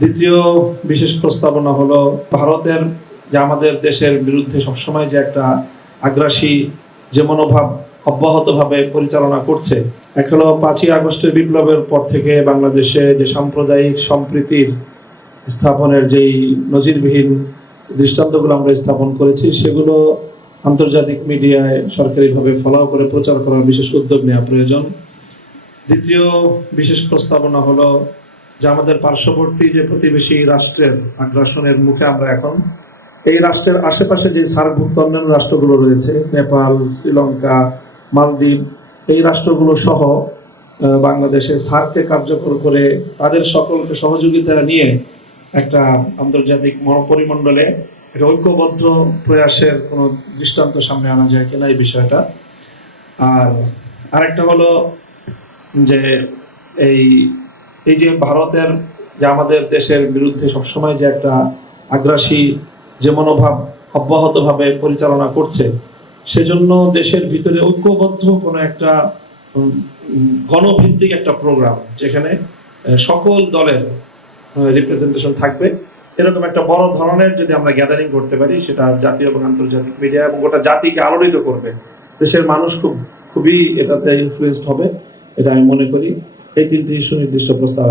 দ্বিতীয় বিশেষ প্রস্তাবনা হলো ভারতের যে আমাদের দেশের বিরুদ্ধে সবসময় যে একটা আগ্রাসী যে মনোভাব অব্যাহতভাবে পরিচালনা করছে। এক হলো 5ই আগস্টের বিপ্লবের পর থেকে বাংলাদেশে যে সাম্প্রদায়িক সম্প্রীতির স্থাপনের যেই নজিরবিহীন দৃষ্টান্তগুলো আমরা স্থাপন করেছি, সেগুলো আন্তর্জাতিক মিডিয়ায় সরকারিভাবে ফলো করে প্রচার করার বিশেষ উদ্যোগ নেওয়া প্রয়োজন। দ্বিতীয় বিশেষ প্রস্তাবনা হলো যে আমাদের পার্শ্ববর্তী যে প্রতিবেশী রাষ্ট্রের আগ্রাসনের মুখে আমরা এখন এই রাষ্ট্রের আশেপাশে যে সার্কভুক্ত অন্যান্য রাষ্ট্রগুলো রয়েছে, নেপাল, শ্রীলঙ্কা, মালদ্বীপ, এই রাষ্ট্রগুলো সহ বাংলাদেশে সার্ককে কার্যকর করে তাদের সকলকে সহযোগিতা নিয়ে একটা আন্তর্জাতিক পরিমণ্ডলে একটা ঐক্যবদ্ধ প্রয়াসের কোনো দৃষ্টান্ত সামনে আনা যায় কিনা এই বিষয়টা। আর আরেকটা হলো যে এই এই যে ভারতের যে আমাদের দেশের বিরুদ্ধে সবসময় যে একটা আগ্রাসী যে মনোভাব অব্যাহতভাবে পরিচালনা করছে, সেজন্য দেশের ভিতরে ঐক্যবদ্ধ কোনো একটা গণভিত্তিক একটা প্রোগ্রাম যেখানে সকল দলের রিপ্রেজেন্টেশন থাকবে, এরকম একটা বড় ধরনের যদি আমরা গ্যাদারিং করতে পারি, সেটা জাতীয় এবং আন্তর্জাতিক মিডিয়া এবং গোটা জাতিকে আলোড়িত করবে। দেশের মানুষ খুবই এটাতে ইনফ্লুয়েসড হবে, এটা আমি মনে করি। এই তিনটি সুনির্দিষ্ট প্রস্তাব।